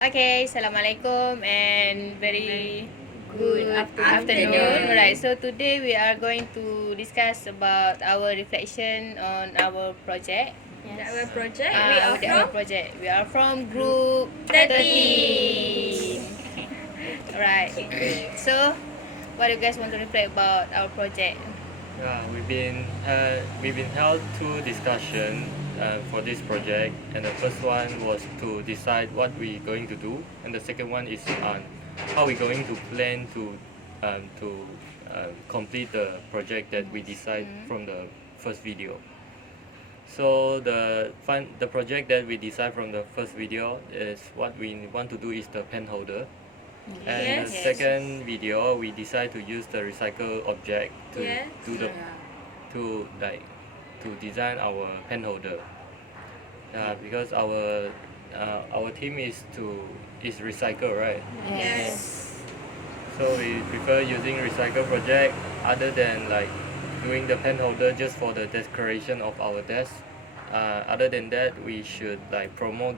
Okay, Assalamualaikum and very Good afternoon. Alright, so today we are going to discuss about our reflection on our project. Our project. Our project. We are from group 13. Alright. So, what do you guys want to reflect about our project? Yeah, we've been held two discussion for this project, and the first one was to decide what we're going to do, and the second one is on how we're going to plan to complete the project that we decide from the first video. So the project that we decide from the first video is what we want to do is the pen holder. And the Yes. second video, we decide to use the recycle object to Yes. do the to design our pen holder. Because our team is recycle, right? Yes. So we prefer using recycle project other than like doing the pen holder just for the decoration of our desk. Other than that, we should like promote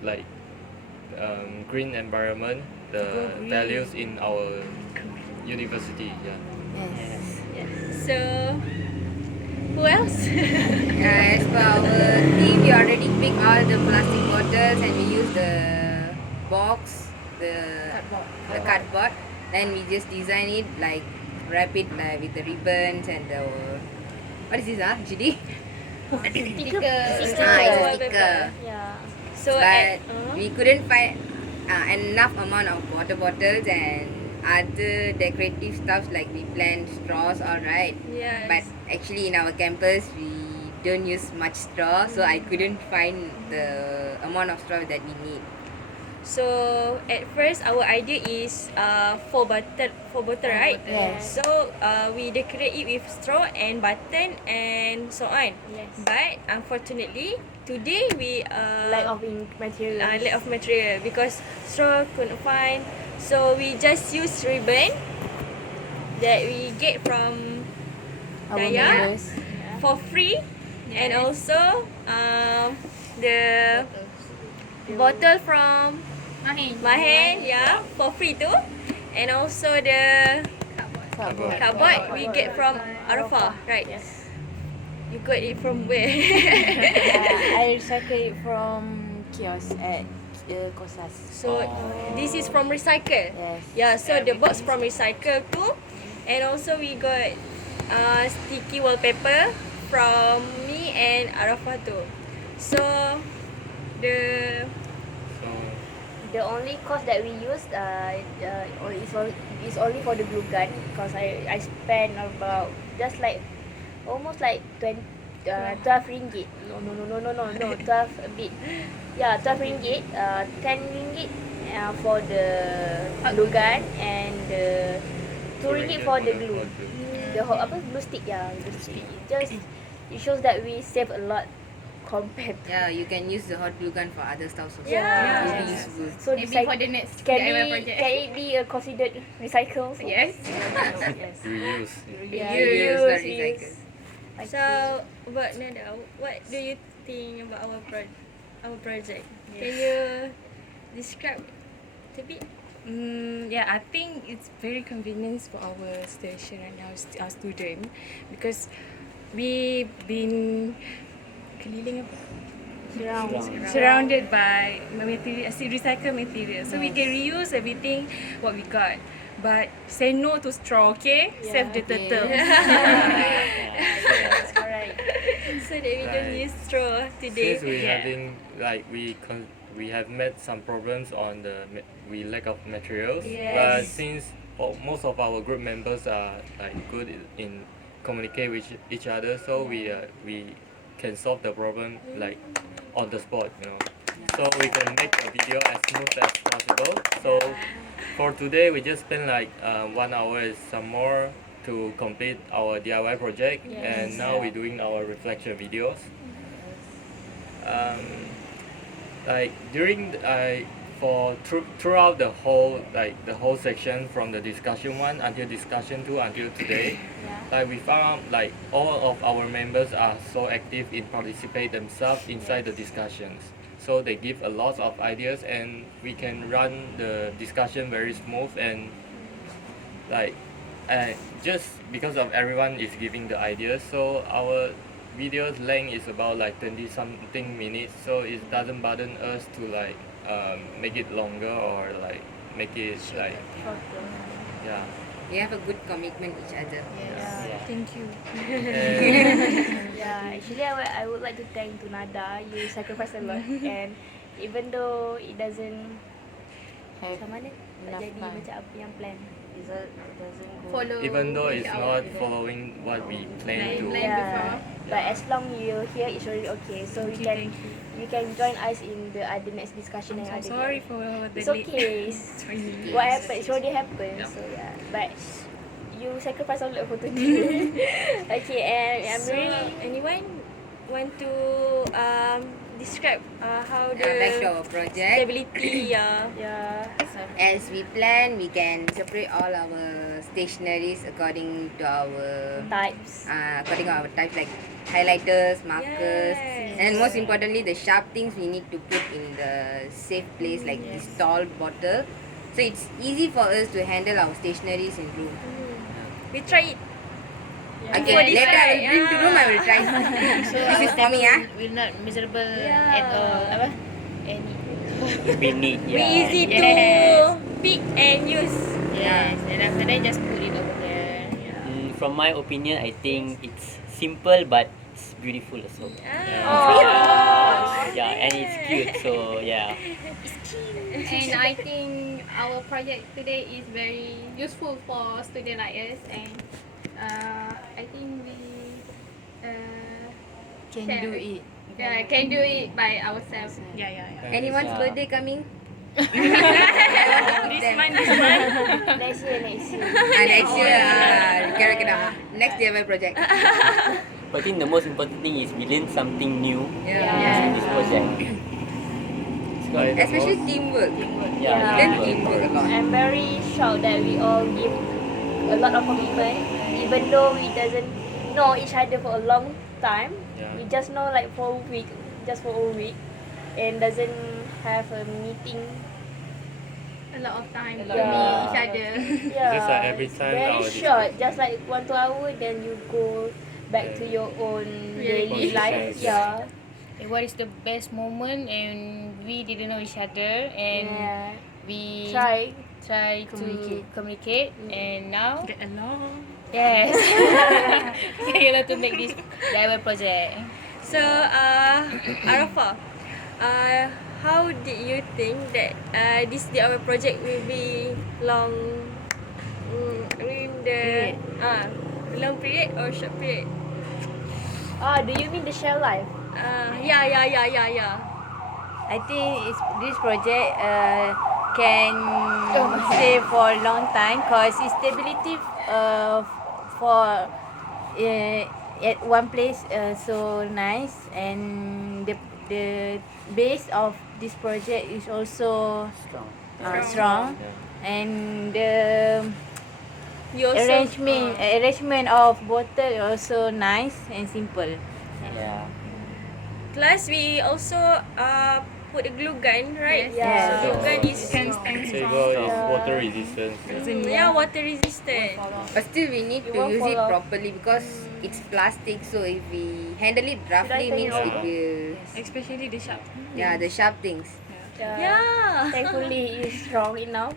like green environment, the values in our university. So, who else? As for our team, we already picked all the plastic bottles and we use the box, the cardboard. Then we just design it like wrap it like with the ribbons and the what is this? Judy? Sticker. It's a sticker. Yeah. So, But we couldn't find enough amount of water bottles and other decorative stuff like we planned straws, all right. yes. But actually in our campus we don't use much straw, so I couldn't find the amount of straw that we need. So at first our idea is four bottle, right? Yes. So we decorate it with straw and button and so on. Yes. But unfortunately today we Lack of material. lack of material because straw couldn't find. So we just use ribbon that we get from Our Daya members. for free, and also the bottle from Mahen, yeah, for free too, and also the cardboard we get from Arafah, right? Yes. You got it from where? I recycle it from kiosk at Kosas. So this is from recycle. Yes. Yeah, so the box from recycle too, and also we got sticky wallpaper from me and Arafah too. So the So The only cost that we used is only for the glue gun because I spent about just like almost like 12 ringgit. No 12 a bit. Yeah, 12 ringgit. 10 ringgit for the glue gun and the 2 ringgit for the glue. The whole glue stick, yeah, glue stick. It shows that we save a lot compared to Yeah, you can use the hot glue gun for other stuff also. Yeah. It's Yes. really useful. So Maybe for the next can DIY project. it be considered recycle? Also? Yes. Yes. reuse. Yeah, Reuse, reuse, not recycle. Like So, but Nada, what do you think about our project? Can you describe it a bit? Yeah, I think it's very convenient for our station right now, our student, because we've been keliling apa? Surrounded by material, recycled material. So we can reuse everything what we got. But say no to straw, okay? Save the turtle. That's correct. So that we don't Right. use straw today. Since we Yeah. having like we have met some problems on we lack of materials, but Yes. since most of our group members are like good in communicate with each other, so we can solve the problem like on the spot, so we can make the video as smooth as possible. So for today we just spend like 1 hour and some more to complete our DIY project, and now we're doing our reflection videos. Like throughout the whole section from the discussion 1 until discussion 2 until today, like we found like all of our members are so active in participate themselves inside the discussions. so they give a lot of ideas, and we can run the discussion very smooth, and like just because of everyone is giving the ideas, so our video's length is about like 20 something minutes, so it doesn't burden us to like make it longer or like make it like yeah. We have a good commitment each other. Yeah. Thank you. And Yeah, actually I would like to thank to Nada. You sacrifice a lot, and even though it doesn't macam mana tak jadi macam apa yang plan. Follow. even though it's our not following what we plan to, Yeah, but as long you hear it's already okay. So we can Thank you. you can join us in the other next discussion I'm yang so ada. sorry for the It's late. okay. What happened? It's already happened. So yeah, but you sacrifice a lot for today. Okay, and I'm So, really anyone want to describe how the Back to our project. stability yeah. As we plan, we can separate all our stationaries according to our Types. according to our types, like highlighters, markers, Yes. and most importantly, the sharp things we need to put in the safe place, like this tall bottle. So it's easy for us to handle our stationaries in room. we try it. Okay, For this later I will right, bring to room. I will try. So This our is for me, table will not miserable Yeah. at all. Apa? Any. We need, We yeah. easy Yes. to pick and use. Yes, and after that just put it over there. Yeah. From my opinion, I think it's simple but it's beautiful also. Yeah, and it's cute. So yeah. And I think our project today is very useful for students like us, and I think we Can share- do it. Yeah, can do it by ourselves. Yeah. Anyone's Yeah. birthday coming? This month. Next year. Next year, next year my project. But I think the most important thing is we learn something new Yeah. in this project. it's like the Especially most- teamwork. Yeah, Learn teamwork. teamwork a lot. I'm very shocked that we all give a lot of commitment, even though we doesn't know each other for a long time. Yeah. We just know like for a week, and doesn't have a meeting. A lot of time to Yeah. meet each other. Yeah, just like every time very our short, discussion. just like 1 2 hour, then you go back to your own daily Positions, life. yeah. Yeah. And what is the best moment, and we didn't know each other, and Yeah. we Try. try to communicate, and now Get along. yes, we are to make this DIY project. So, Arafah, how did you think that this DIY project will be long? I mean the long period or short period? Do you mean the shell life? Yeah. I think this project can stay for a long time because it's stability for at one place so nice, and the base of this project is also strong, and the You also arrangement of bottle also nice and simple. Yeah. plus we also put a glue gun, right? Yes. So glue gun is table is water resistant. water resistant. But still, we need It to won't use fall it off. properly because it's plastic. So if we handle it roughly, Should I means turn it will, Especially the sharp. the sharp things. Yeah. Thankfully, it's strong enough.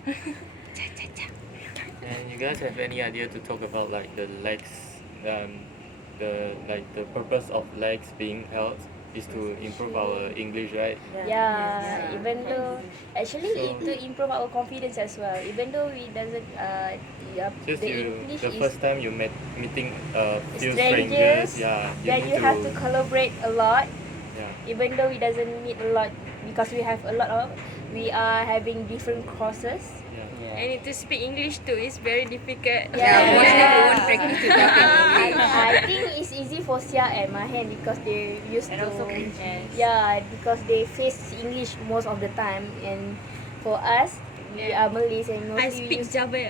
And you guys have any idea to talk about like the legs, the purpose of legs being held is to improve our English, right? Yeah, even though actually So- to improve our confidence as well. Even though we doesn't Just the you, English the is first time you meeting a few strangers, strangers, yeah, then need you have to collaborate a lot. yeah, Even though we doesn't meet a lot because we have a lot of we are having different courses. yeah. And to speak English too is very difficult. Yeah, mostly we Yeah. won't practice to talk in English. I think it's easy for Sia and Mahen because they used to because they face English most of the time, and for us we are Malays and I mostly we speak use Java.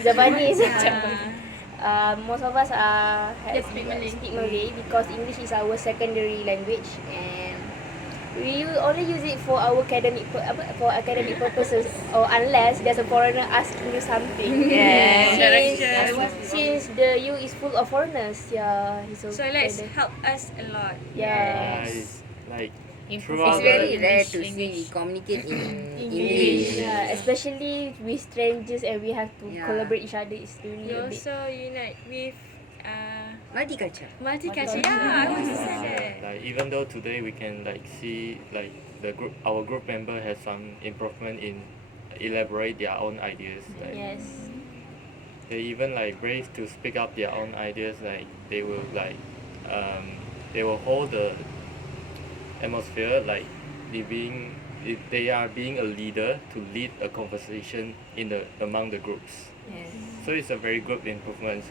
Javanese. Yeah. Most of us They speak Malay. speak Malay because English is our secondary language, and we will only use it for our for academic purposes, or unless there's a foreigner asking you something. Since the U is full of foreigners, yeah, so So let's kinda- help us a lot. yeah. It's like Improve throughout It's very the rare English, to see we English. communicate in English. Yeah, especially with strangers and we have to Yeah. collaborate each other. It's really We a bit. also unite with Multicultural. multicultural. Yeah, I want to say that. like even though today we can like see like our group member has some improvement in elaborate their own ideas, like Yes. they even like brave to speak up their own ideas, like they will like they will hold the atmosphere like if they are being a leader to lead a conversation in the among the groups. Yes. So it's a very good improvement,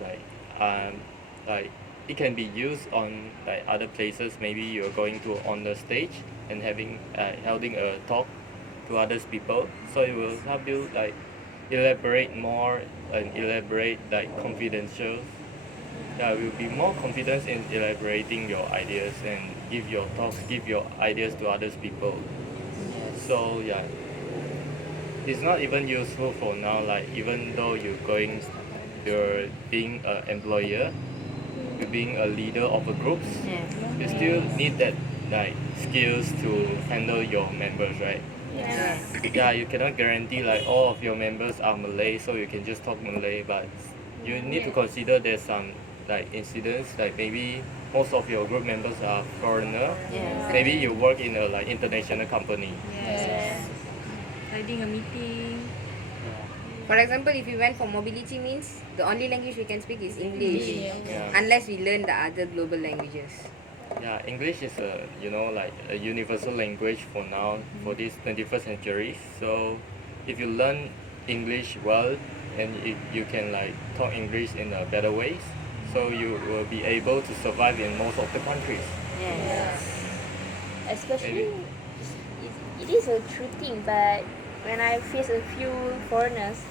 like it can be used on like other places. Maybe you're going to on the stage and holding a talk to others people, so it will help you like elaborate more and elaborate like confidential. Yeah, will be more confidence in elaborating your ideas and give your talks, give your ideas to others people. So yeah, it's not even useful for now. Like even though you're being an employer, you're being a leader of a groups, Yes. you still need that like skills to handle your members, right? Yes. Yeah, you cannot guarantee like all of your members are Malay, so you can just talk Malay, but you need to consider there's some like incidents, like maybe most of your group members are foreigner. Yes. Maybe you work in a like international company. Holding a meeting. For example, if we went for mobility means the only language we can speak is English, Yeah. unless we learn the other global languages. Yeah, English is a like a universal language for now for this 21st century. So if you learn English well and you can like talk English in a better ways, so you will be able to survive in most of the countries. Yes. Especially, it is a true thing, but when I face a few foreigners,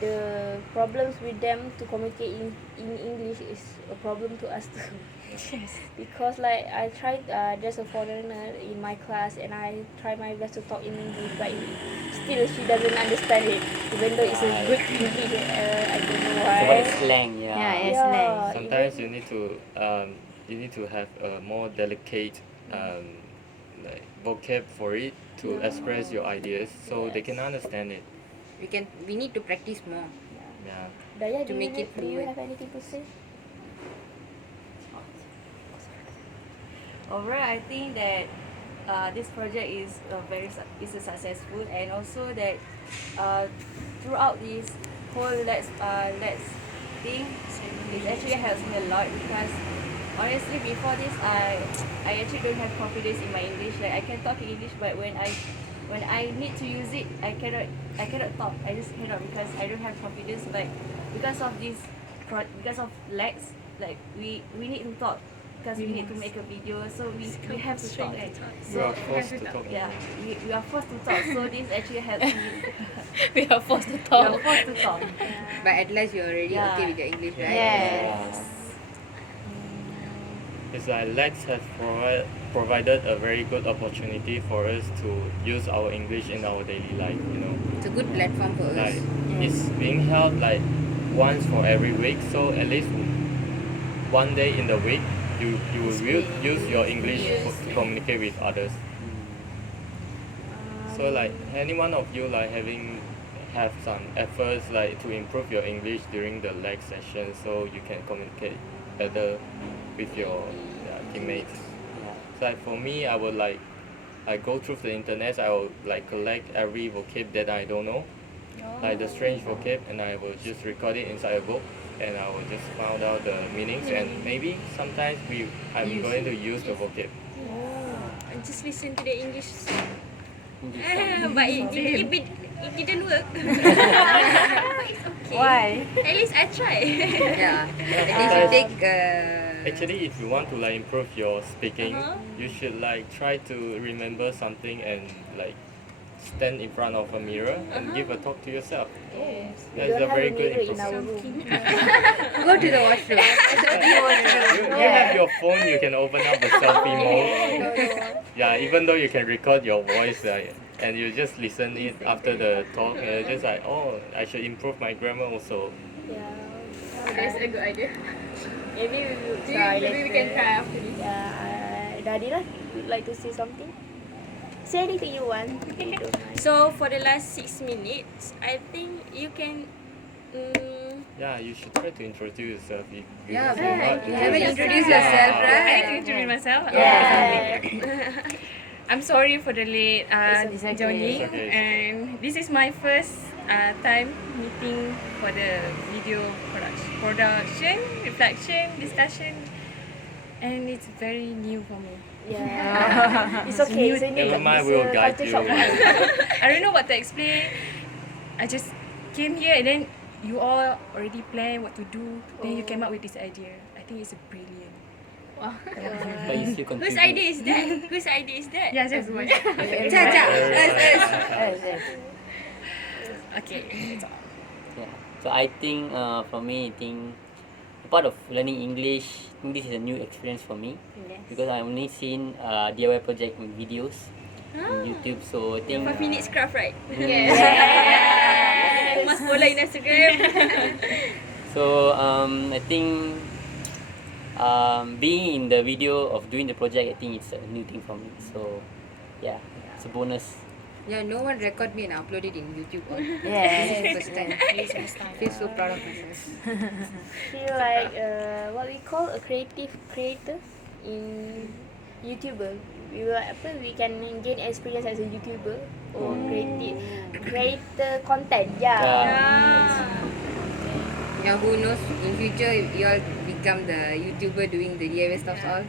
the problems with them to communicate in English is a problem to us too. Yes. Because like I tried, there's a foreigner in my class and I try my best to talk in English, but still she doesn't understand it, even though it's a good English. I don't know why. So it's slang, yeah. Yeah, yes, Yeah, slang. Sometimes you need to have a more delicate like vocab for it to express your ideas, so they can understand it. We need to practice more. Yeah. Daya, To make it do you fluent. have anything to say? Overall, I think that this project is is a successful, and also that throughout this whole let's thing, it actually helps me a lot because honestly before this I actually don't have confidence in my English. Like I can talk in English, but when I need to use it, I cannot talk. I just cannot because I don't have confidence. But because of this because of LAX, like we need to talk because we need to make a video, so we have to talk. Right? You are forced to talk. Yeah, we are forced to talk. So this actually helps me. We are forced to We talk. are forced to talk. But at last you're already Yeah. okay with your English, right? Yes. It's like LAX has provided a very good opportunity for us to use our English in our daily life, It's a good platform for us. Like it's being held like once for every week, so at least one day in the week you will use your English to communicate with others. So like any one of you like have some efforts like to improve your English during the LAX session, so you can communicate better with your teammates. So like for me, I would like I go through the internet. I will like collect every vocab that I don't know, like the strange vocab, and I will just record it inside a book, and I will just find out the meanings, and maybe sometimes I'm going to use the vocab. And just listen to the English song. But it didn't work. But it's okay. Why? At least I tried. Yeah. At least you take. Actually, if you want to like improve your speaking, you should like try to remember something and like stand in front of a mirror and give a talk to yourself. Yes. That We is don't a have very a good mirror in our improvement. room. Go to the washroom. You have your phone, you can open up the selfie mode. No. Yeah, even though you can record your voice and you just listen it after the talk, and you're just like, oh, I should improve my grammar also. Yeah. That's a good idea. Maybe we will Maybe, try maybe we can later. try after this. Yeah. Dadira, would like to say something? Say anything you want. We don't mind. So for the last 6 minutes, I think you can. Yeah, you should try to introduce yourself. Yeah, because you're not you haven't introduced. introduced yourself, Yeah. I need to right? introduce myself. Yeah. I'm sorry for the late It's okay. joining, It's okay. and this is my first time meeting for the video production, reflection, discussion, and it's very new for me. Yeah. It's okay. It's a new Never mind, it's we will a guide culture you. shock for us. I don't know what to explain. I just came here and then you all already planned what to do. Then you came up with this idea. I think it's brilliant. But you still Whose contribute. idea is that? Whose idea is that? Yeah, just one. Cha-cha. Okay, that's all. Yeah. So I think for me, I think part of learning English, I think this is a new experience for me because I only seen DIY project videos on YouTube. So I think 5 minutes craft, right? Yes. Must follow in Instagram. so I think being in the video of doing the project, I think it's a new thing for me. So yeah, it's a bonus. Yeah, no one record me and upload it in YouTube. Yes. This is the first time. Feel so proud of myself. Feel like what we call a creative creator in YouTuber. We can gain experience as a YouTuber or creator content. Yeah. Yeah, who knows, in future you all become the YouTuber doing the DIY stuff all.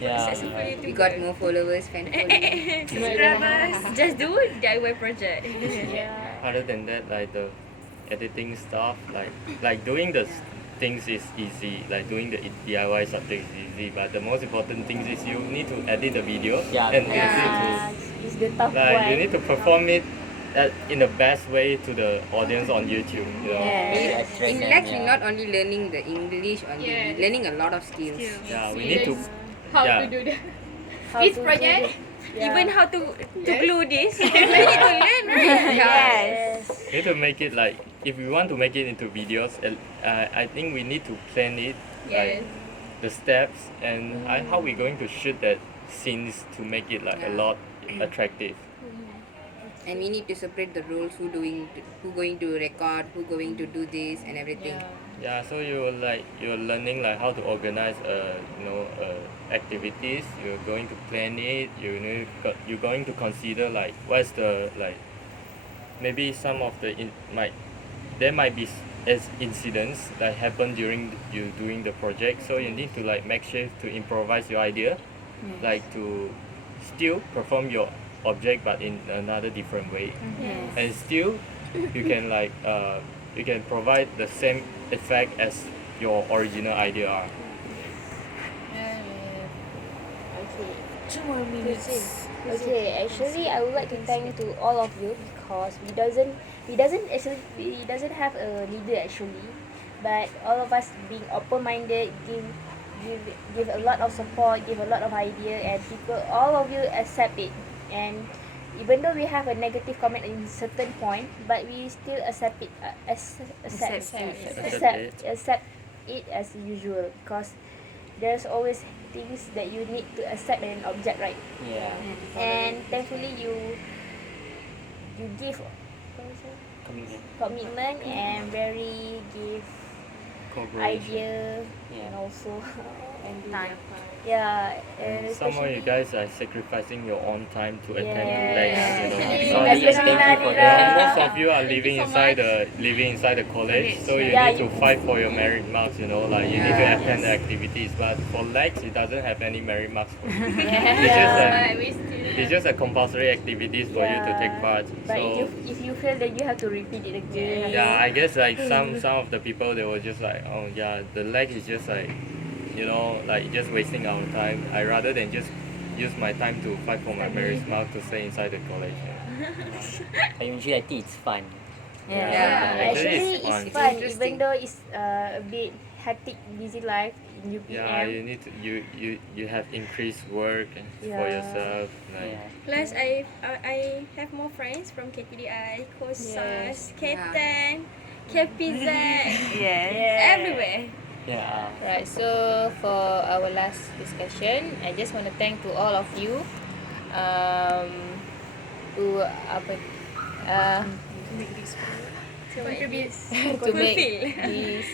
Yeah. We got more followers, fan followers. Subscribers. Just do DIY project. Yeah. Other than that, like the editing stuff, like doing the things is easy. Like doing the DIY subject is easy, but the most important thing is you need to edit the video Yeah. and you need Yeah. It's the tough to you one. need to perform it in the best way to the audience on YouTube. You know? Yes. In LAX, we're not only learning the English, only Yes. we're learning a lot of skills. Yeah, we need to. How Yeah. to do that. How Each to do project. this. Yeah. Even how to glue this. We need to learn, right? Yes. We need to make it like if we want to make it into videos, I think we need to plan it like Yes. the steps and how we're going to shoot that scenes to make it like a lot attractive. And we need to separate the roles, who going to record, who going to do this and everything. Yeah, so you're learning like how to organize activities. You're going to plan it. You're going to consider like what's the like maybe some of the there might be as incidents that happen during you doing the project. So you need to like make sure to improvise your idea, like to still perform your object but in another different way, and still you can like you can provide the same effect as your original idea are. Okay, actually I would like to thank to all of you because we doesn't have a leader actually, but all of us being open-minded, give a lot of support, give a lot of idea, and all of you accept it. And even though we have a negative comment in certain point, but we still accept it, accept it as usual because there's always things that you need to accept in an object, right? Yeah. And thankfully you give commitment and very give Cooperation. idea Yeah. and also And time. and Somehow you especially guys are sacrificing your own time to attend to Yes. LAX. Especially Sorry. thank you for Nadira. Most of you are living inside the college, so you Yeah, need to fight for your merit marks. Like you need to attend the activities. But for LAX, it doesn't have any merit marks for you. But we still. It's just a compulsory activities for you to take part. But So if you fail, then you have to repeat it again. yeah, I guess like some of the people they were just like, oh yeah, the LAX is just like, like just wasting our time. I rather than just use my time to fight for my marriage mark to stay inside the college. But usually I think it's fun. Yeah. Actually, it's fun. it's fun, interesting. even though it's a bit hectic, busy life in UPM. Yeah, you need to, you have increased work for Yeah. yourself. Like, Yeah. Plus, I have more friends from KTDI, Kosas, Ketan, KPZ, everywhere. Yeah. Right, so for our last discussion, I just want to thank to all of you um, to apa to make this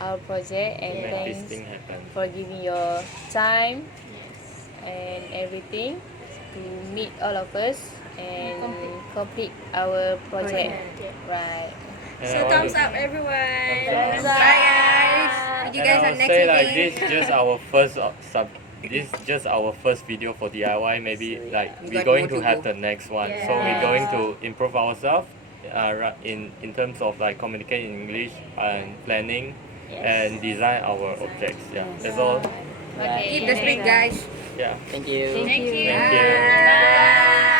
our project, and make this thanks thing happen. for giving your time and everything to meet all of us and complete our project. Right. And So I want thumbs to- up, everyone. Thumbs up. Bye guys. See you And guys I on would next say like meeting. this just our first this just our first video for DIY. Maybe like We we're got going more to to have go. the next one. So we're going to improve ourselves in terms of like communicating in English and planning and design our objects. Yeah, that's all. Okay. Keep the spirit, guys. Yeah. Thank you. Thank you. Bye.